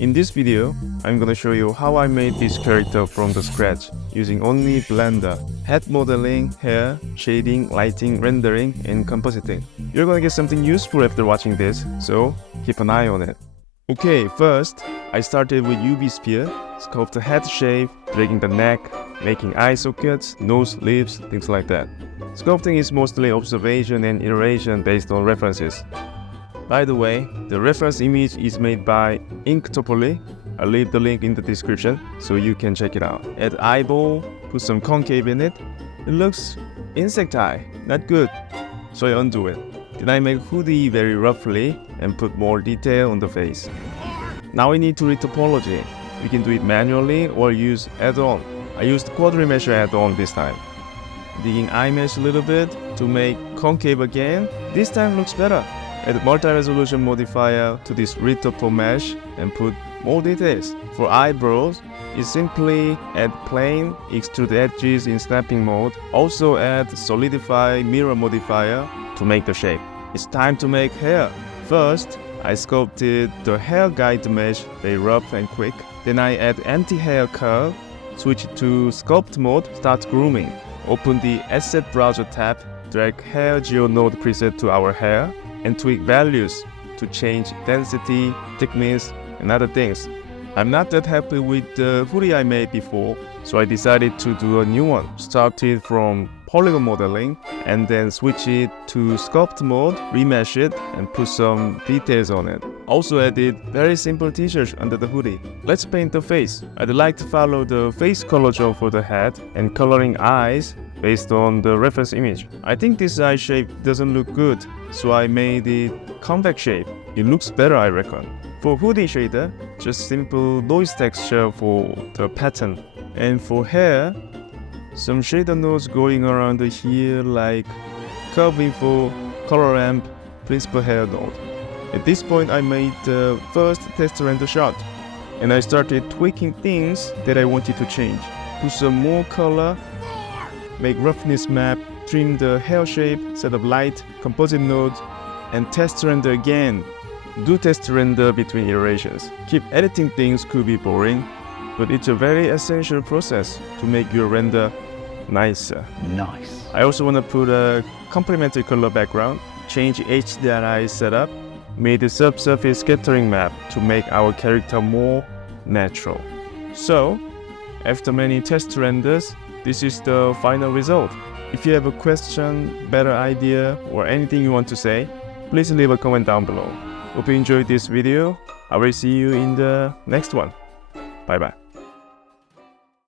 In this video, I'm gonna show you how I made this character from the scratch using only Blender. Head modeling, hair, shading, lighting, rendering, and compositing. You're gonna get something useful after watching this, so keep an eye on it. Okay, first, I started with UV sphere, sculpt the head shape, dragging the neck, making eye sockets, nose, lips, things like that. Sculpting is mostly observation and iteration based on references. By the way, the reference image is made by Inktopoly. I'll leave the link in the description so you can check it out. Add eyeball, put some concave in it. It looks insect eye, not good. So I undo it. Then I make hoodie very roughly and put more detail on the face. Now we need to read topology. We can do it manually or use add-on. I used quad remesh add-on this time. Digging eye mesh a little bit to make concave again. This time looks better. Add multi-resolution modifier to this retopo mesh and put more details. For eyebrows, you simply add plane, extrude edges in snapping mode. Also add solidify mirror modifier to make the shape. It's time to make hair. First, I sculpted the hair guide mesh very rough and quick. Then I add anti-hair curve, switch to sculpt mode, start grooming. Open the asset browser tab, drag hair geonode preset to our hair, and tweak values to change density, thickness, and other things. I'm not that happy with the hoodie I made before, so I decided to do a new one. Started from polygon modeling and then switch it to sculpt mode, remesh it, and put some details on it. Also added very simple t-shirts under the hoodie. Let's paint the face. I'd like to follow the face color job for the head and coloring eyes based on the reference image. I think this eye shape doesn't look good, so I made it convex shape. It looks better, I reckon. For hoodie shader, just simple noise texture for the pattern. And for hair, some shader nodes going around here like curve info, color ramp, principal hair node. At this point I made the first test render shot, and I started tweaking things that I wanted to change. Put some more color, make roughness map, trim the hair shape, set up light, composite nodes, and test render again. Do test render between iterations. Keep editing things could be boring, but it's a very essential process to make your render nicer. Nice. I also want to put a complementary color background, change HDRI setup, made a subsurface scattering map to make our character more natural. So, after many test renders, this is the final result. If you have a question, better idea, or anything you want to say, please leave a comment down below. Hope you enjoyed this video. I will see you in the next one. Bye bye.